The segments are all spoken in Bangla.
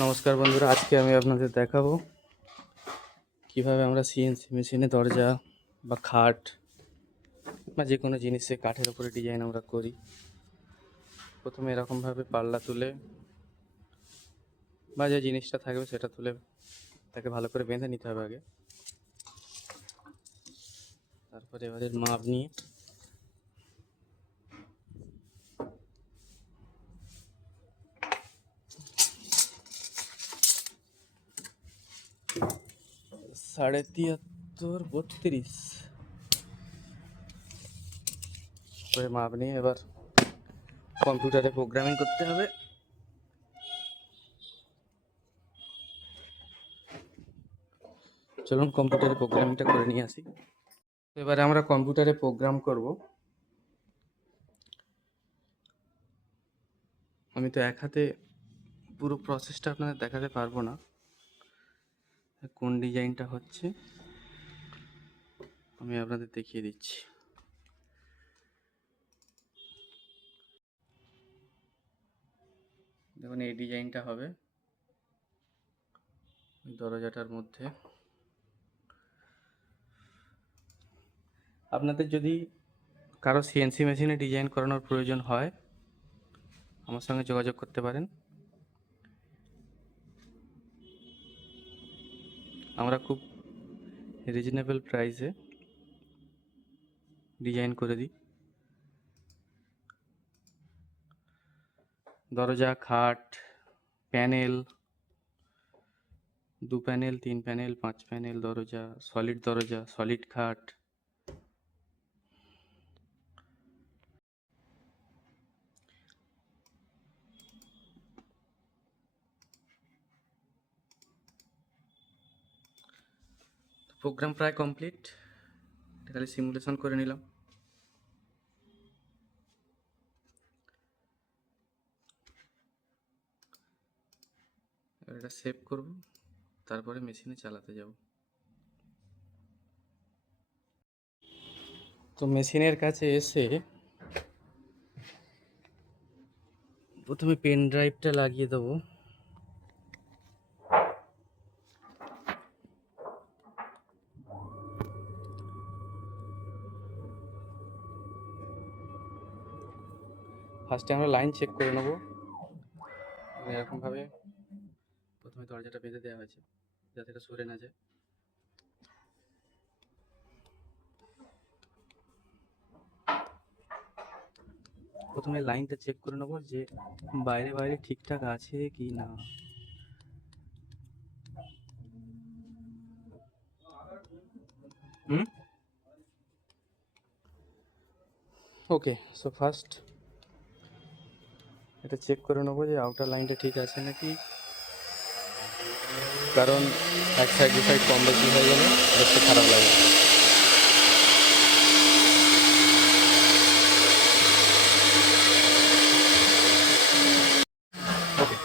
নমস্কার বন্ধুরা, আজকে আমি আপনাদের দেখাবো কিভাবে আমরা সিএনসি মেশিনে দরজা বা খাট বা যে কোনো জিনিসে কাঠের উপরে ডিজাইন আমরা করি। প্রথমে এরকমভাবে পাল্লা তুলে বা যে জিনিসটা থাকবে সেটা তুলে তাকে ভালো করে বেঁধে নিতে হবে আগে। তারপরে এবারে মাপ নিয়ে সাড়ে 73 করে মাপ নিয়ে এবার কম্পিউটারে প্রোগ্রামিং করতে হবে। চলুন কম্পিউটারে প্রোগ্রামিংটা করে নিয়ে আসি। এবারে আমরা কম্পিউটারে প্রোগ্রাম করব। আমি তো এক হাতে পুরো প্রসেসটা আপনাদের দেখাতে পারবো না, কোন ডিজাইনটা হচ্ছে আমি আপনাদের দেখিয়ে দিচ্ছি। দেখুন এই ডিজাইনটা হবে দরজাটার মধ্যে। আপনাদের যদি কারো সিএনসি মেশিনে ডিজাইন করানোর প্রয়োজন হয় আমার সঙ্গে যোগাযোগ করতে পারেন। আমরা খুব রিজনেবল প্রাইসে ডিজাইন করে দিই। দরজা, খাট, প্যানেল, 2 প্যানেল, 3 প্যানেল, 5 প্যানেল দরজা, সলিড খাট। প্রোগ্রাম প্রায় কমপ্লিট, খালি সিমুলেশন করে নিলাম। এটা সেভ করব, তারপরে মেশিনে চালাতে যাব। তো মেশিনের কাছে এসে প্রথমে পেন ড্রাইভটা লাগিয়ে দেবো। ফার্স্টে আমরা লাইন চেক করে নেব। এরকমভাবে প্রথমে দরজাটা বেঁধে দেওয়া হয়েছে যাতে এটা সরে না যায়। প্রথমে লাইনটা চেক করে নেব যে বাইরে বাইরে ঠিকঠাক আছে কি না। ওকে, সো ফার্স্ট এটা চেক করে নেবো যে আউটার লাইনটা ঠিক আছে নাকি, কারণ এক সাইড দু সাইড কম বেশি হয়ে গেলে দেখতে খারাপ লাগে। ওকে,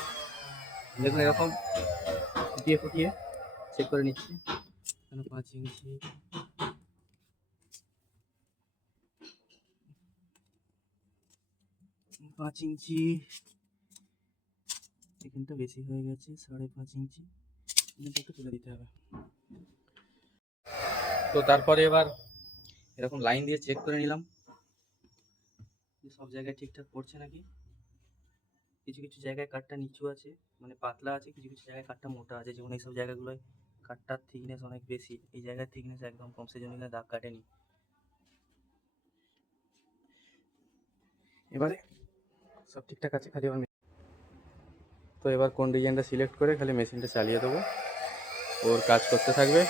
দেখুন এরকম ফুটিয়ে ফুটিয়ে চেক করে নিচ্ছি কেন 5 ইঞ্চি, 5 ইঞ্চি এখানটা বেশি হয়ে গেছে, 5.5 ইঞ্চি এখানটা একটু তুলে দিতে হবে। তো তারপরে এবার এরকম লাইন দিয়ে চেক করে নিলাম যে সব জায়গায় ঠিকঠাক পড়ছে নাকি। কিছু কিছু জায়গায় কাঠটা নিচু আছে, মানে পাতলা আছে, কিছু কিছু জায়গায় কাঠটা মোটা আছে। যেমন এইসব জায়গাগুলোয় কাঠটার থিকনেস অনেক বেশি, এই জায়গার থিকনেস একদম কম, সেজন্য এখানে দাগ কাটেনি। এবারে সব ঠিকঠাক আছে, খালি এবার তো এবার কোন ডিজাইনটা সিলেক্ট করে খালি মেশিনটা চালিয়ে দেবো, ওর কাজ করতে থাকবে।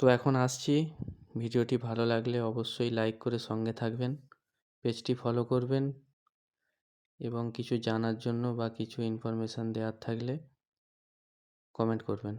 তো এখন আসছি, ভিডিওটি ভালো লাগলে অবশ্যই লাইক করে সঙ্গে থাকবেন, পেজটি ফলো করবেন এবং কিছু জানার জন্য বা কিছু ইনফরমেশান দেওয়ার থাকলে কমেন্ট করবেন।